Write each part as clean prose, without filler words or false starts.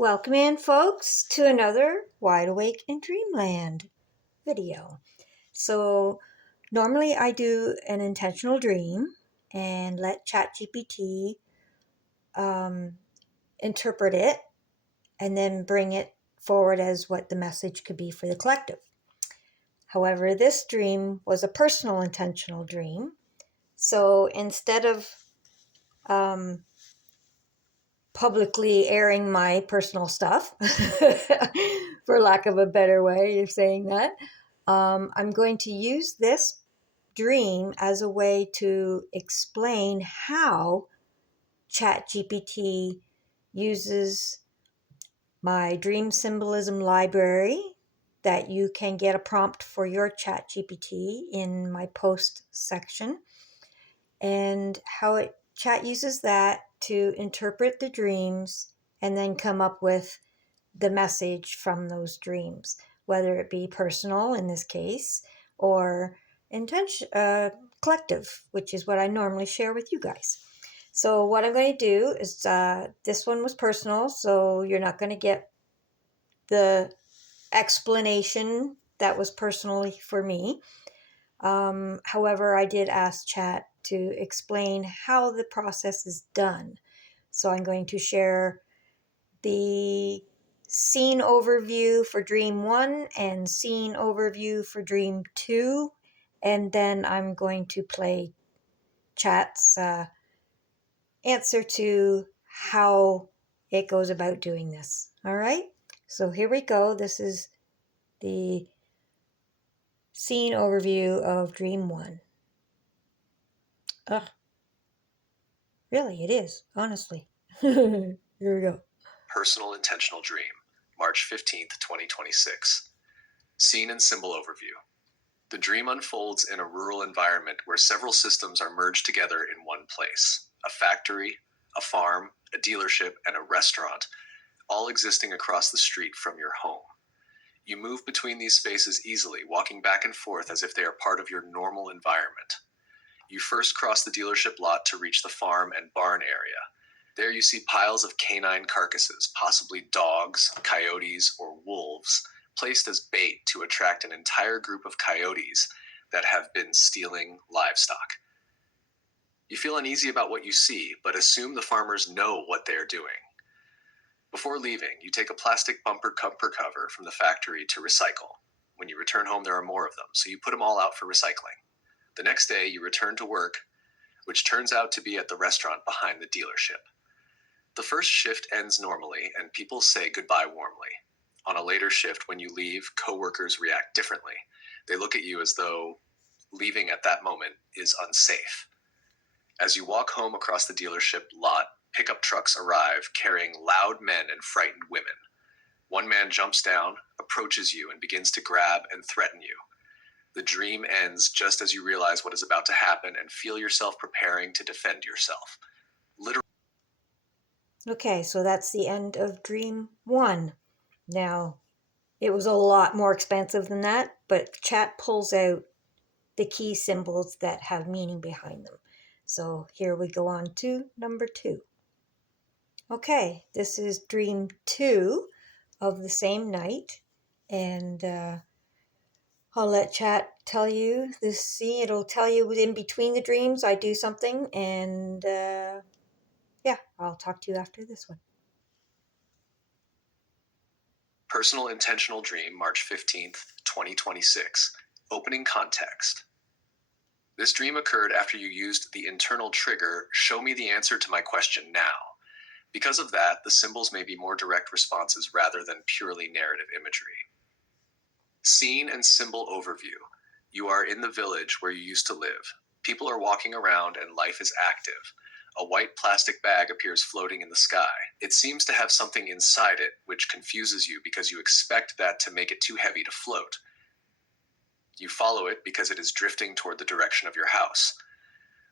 Welcome in, folks, to another Wide Awake in Dreamland video. So normally I do an intentional dream and let Chat GPT interpret it and then bring it forward as what the message could be for the collective. However, this dream was a personal intentional dream. So instead of publicly airing my personal stuff, for lack of a better way of saying that, I'm going to use this dream as a way to explain how Chat GPT uses my dream symbolism library, that you can get a prompt for your Chat GPT in my post section, and how Chat uses that to interpret the dreams and then come up with the message from those dreams, whether it be personal in this case or collective, which is what I normally share with you guys. So what I'm going to do is, this one was personal, so you're not going to get the explanation that was personally for me. However, I did ask Chat to explain how the process is done. So I'm going to share the scene overview for Dream 1 and scene overview for Dream 2. And then I'm going to play Chat's answer to how it goes about doing this. All right, so here we go. This is the scene overview of Dream 1. Ugh. Really, it is, honestly. Here we go. Personal Intentional Dream, March 15th, 2026. Scene and symbol overview. The dream unfolds in a rural environment where several systems are merged together in one place. A factory, a farm, a dealership, and a restaurant, all existing across the street from your home. You move between these spaces easily, walking back and forth as if they are part of your normal environment. You first cross the dealership lot to reach the farm and barn area. There you see piles of canine carcasses, possibly dogs, coyotes, or wolves, placed as bait to attract an entire group of coyotes that have been stealing livestock. You feel uneasy about what you see, but assume the farmers know what they're doing. Before leaving, you take a plastic bumper cover from the factory to recycle. When you return home, there are more of them, so you put them all out for recycling. The next day, you return to work, which turns out to be at the restaurant behind the dealership. The first shift ends normally, and people say goodbye warmly. On a later shift, when you leave, coworkers react differently. They look at you as though leaving at that moment is unsafe. As you walk home across the dealership lot, pickup trucks arrive carrying loud men and frightened women. One man jumps down, approaches you, and begins to grab and threaten you. The dream ends just as you realize what is about to happen and feel yourself preparing to defend yourself. Okay, so that's the end of Dream 1. Now, it was a lot more expensive than that, but Chat pulls out the key symbols that have meaning behind them. So here we go on to number 2. Okay, this is Dream 2 of the same night, and I'll let Chat tell you this. See, it'll tell you in between the dreams I do something, and yeah, I'll talk to you after this one. Personal Intentional Dream, March 15th, 2026. Opening context. This dream occurred after you used the internal trigger, show me the answer to my question now. Because of that, the symbols may be more direct responses rather than purely narrative imagery. Scene and symbol overview. You are in the village where you used to live. People are walking around and life is active. A white plastic bag appears floating in the sky. It seems to have something inside it, which confuses you because you expect that to make it too heavy to float. You follow it because it is drifting toward the direction of your house.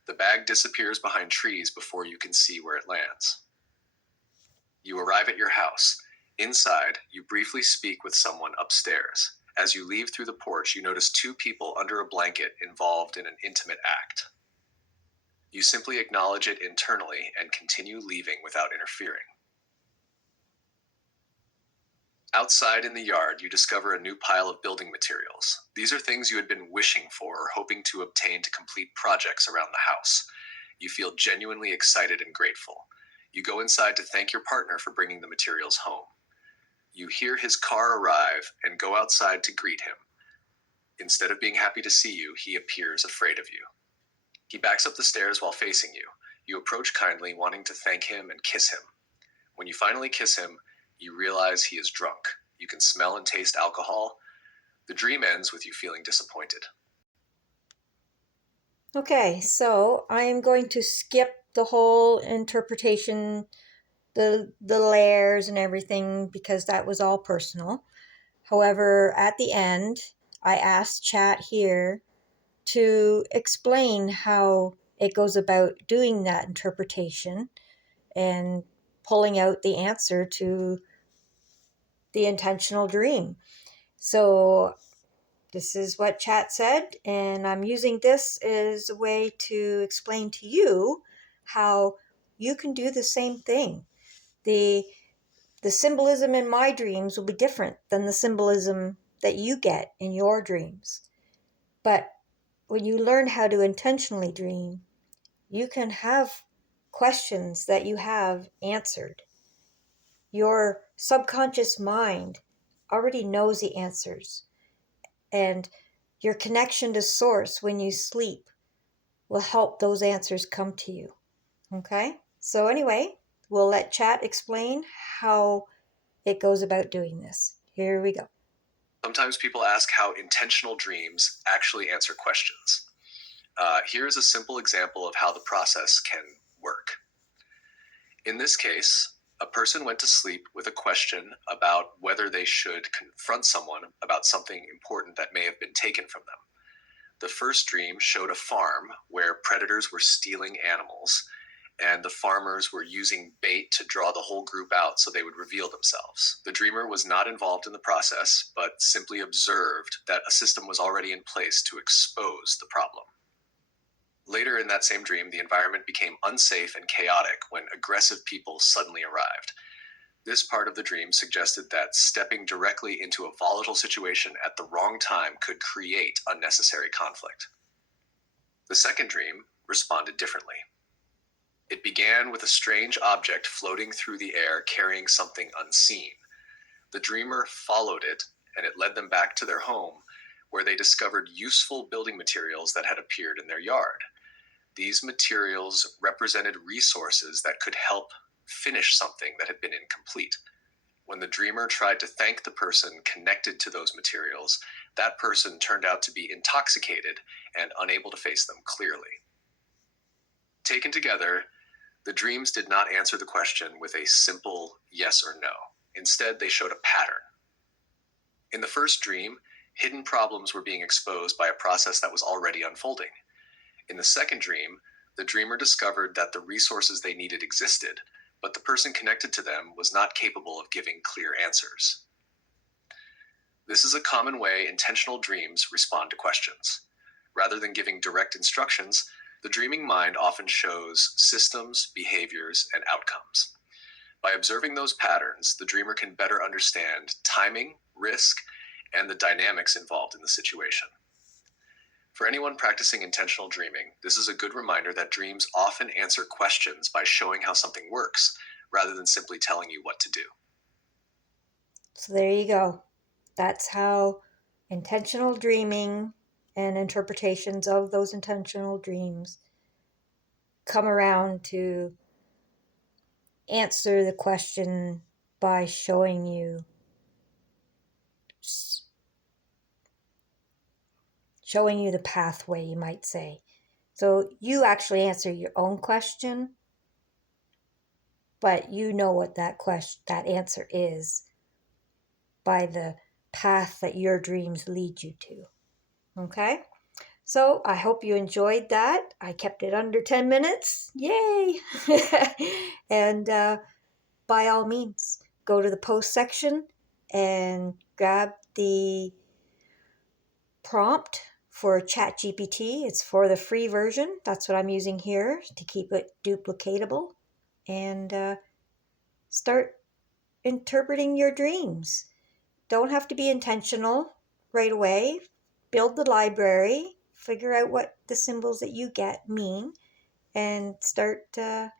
The bag disappears behind trees before you can see where it lands. You arrive at your house. Inside, you briefly speak with someone upstairs. As you leave through the porch, you notice 2 people under a blanket involved in an intimate act. You simply acknowledge it internally and continue leaving without interfering. Outside in the yard, you discover a new pile of building materials. These are things you had been wishing for or hoping to obtain to complete projects around the house. You feel genuinely excited and grateful. You go inside to thank your partner for bringing the materials home. You hear his car arrive and go outside to greet him. Instead of being happy to see you, he appears afraid of you. He backs up the stairs while facing you. You approach kindly, wanting to thank him and kiss him. When you finally kiss him, you realize he is drunk. You can smell and taste alcohol. The dream ends with you feeling disappointed. Okay, so I'm going to skip the whole interpretation, the layers and everything, because that was all personal. However, at the end, I asked Chat here to explain how it goes about doing that interpretation and pulling out the answer to the intentional dream. So this is what Chat said, and I'm using this as a way to explain to you how you can do the same thing. The symbolism in my dreams will be different than the symbolism that you get in your dreams. But when you learn how to intentionally dream, you can have questions that you have answered. Your subconscious mind already knows the answers, and your connection to source when you sleep will help those answers come to you. Okay? So, anyway, we'll let Chat explain how it goes about doing this. Here we go. Sometimes people ask how intentional dreams actually answer questions. Here's a simple example of how the process can work. In this case, a person went to sleep with a question about whether they should confront someone about something important that may have been taken from them. The first dream showed a farm where predators were stealing animals, and the farmers were using bait to draw the whole group out so they would reveal themselves. The dreamer was not involved in the process, but simply observed that a system was already in place to expose the problem. Later in that same dream, the environment became unsafe and chaotic when aggressive people suddenly arrived. This part of the dream suggested that stepping directly into a volatile situation at the wrong time could create unnecessary conflict. The second dream responded differently. It began with a strange object floating through the air carrying something unseen. The dreamer followed it, and it led them back to their home, where they discovered useful building materials that had appeared in their yard. These materials represented resources that could help finish something that had been incomplete. When the dreamer tried to thank the person connected to those materials, that person turned out to be intoxicated and unable to face them clearly. Taken together, the dreams did not answer the question with a simple yes or no. Instead, they showed a pattern. In the first dream, hidden problems were being exposed by a process that was already unfolding. In the second dream, the dreamer discovered that the resources they needed existed, but the person connected to them was not capable of giving clear answers. This is a common way intentional dreams respond to questions. Rather than giving direct instructions, the dreaming mind often shows systems, behaviors, and outcomes. By observing those patterns, the dreamer can better understand timing, risk, and the dynamics involved in the situation. For anyone practicing intentional dreaming, this is a good reminder that dreams often answer questions by showing how something works, rather than simply telling you what to do. So, there you go. That's how intentional dreaming and interpretations of those intentional dreams come around to answer the question by showing you the pathway, you might say. So you actually answer your own question, but you know what that answer is by the path that your dreams lead you to. Okay? So I hope you enjoyed that. I kept it under 10 minutes. Yay! And by all means, go to the post section and grab the prompt for Chat GPT. It's for the free version. That's what I'm using here to keep it duplicatable. And start interpreting your dreams. don't have to be intentional right away. Build the library, figure out what the symbols that you get mean, and start and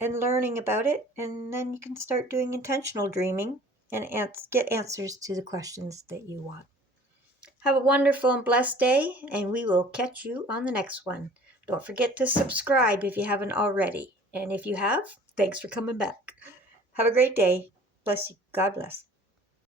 learning about it. And then you can start doing intentional dreaming and get answers to the questions that you want. Have a wonderful and blessed day, and we will catch you on the next one. Don't forget to subscribe if you haven't already. And if you have, thanks for coming back. Have a great day. Bless you. God bless.